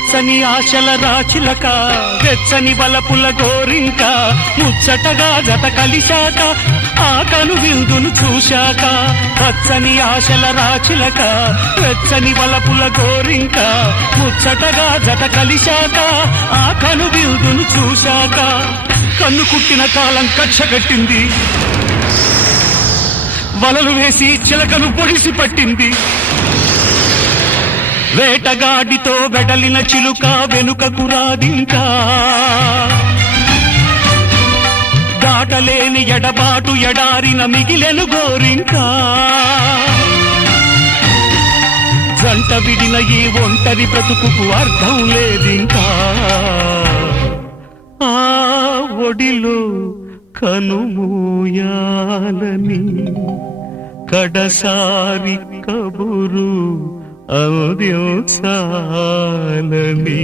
పచ్చని ఆశల రాచిలక వెచ్చని బలపుల గోరింక ముచ్చటగా జత కలిశాక ఆ కను విందును చూశాక పచ్చని ఆశల రాచిలక వెచ్చని బలపుల గోరింక ముచ్చటగా జత కలిశాక ఆ కను విందును చూశాక కన్ను కుట్టిన కాలం కక్ష కట్టింది వలలు వేసి చిలకను పొడిసి పట్టింది వేటగాడితో వెడలిన చిలుక వెనుకకు రాదింకా దాటలేని ఎడబాటు ఎడారిన మిగిలెను గోరింకా జంట విడిన ఈ ఒంటరి బ్రతుకుకు అర్థం లేదింకా ఆ ఒడిలో కనుమూయాలని కడసారి కబురు అందించాలని